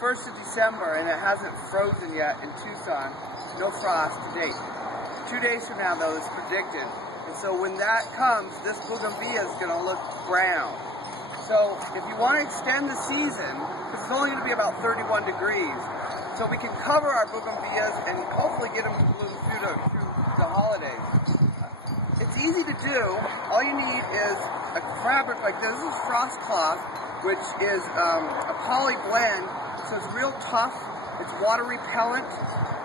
1st of December and it hasn't frozen yet in Tucson. No frost to date. 2 days from now, though, it's predicted. And so when that comes, this bougainvillea is going to look brown. So if you want to extend the season, it's only going to be about 31 degrees. So we can cover our bougainvilleas and hopefully get them to bloom through the holidays. It's easy to do. All you need is a fabric like this. This is frost cloth, which is a poly blend, so it's real tough. It's water repellent,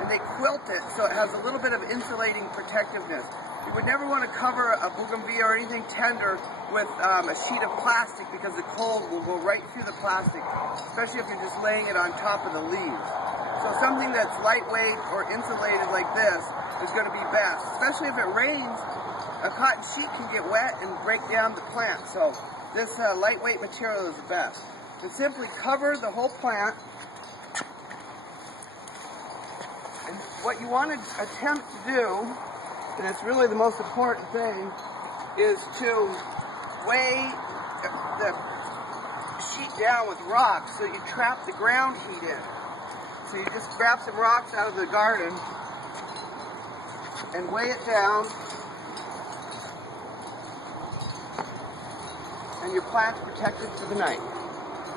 and they quilt it so it has a little bit of insulating protectiveness. You would never want to cover a bougainvillea or anything tender with a sheet of plastic because the cold will go right through the plastic, especially if you're just laying it on top of the leaves. So something that's lightweight or insulated like this is going to be best. Especially if it rains, a cotton sheet can get wet and break down the plant. So this lightweight material is the best. So simply cover the whole plant. And what you want to attempt to do, and it's really the most important thing, is to weigh the sheet down with rocks so you trap the ground heat in. So you just grab some rocks out of the garden and weigh it down, and your plant's protected for the night.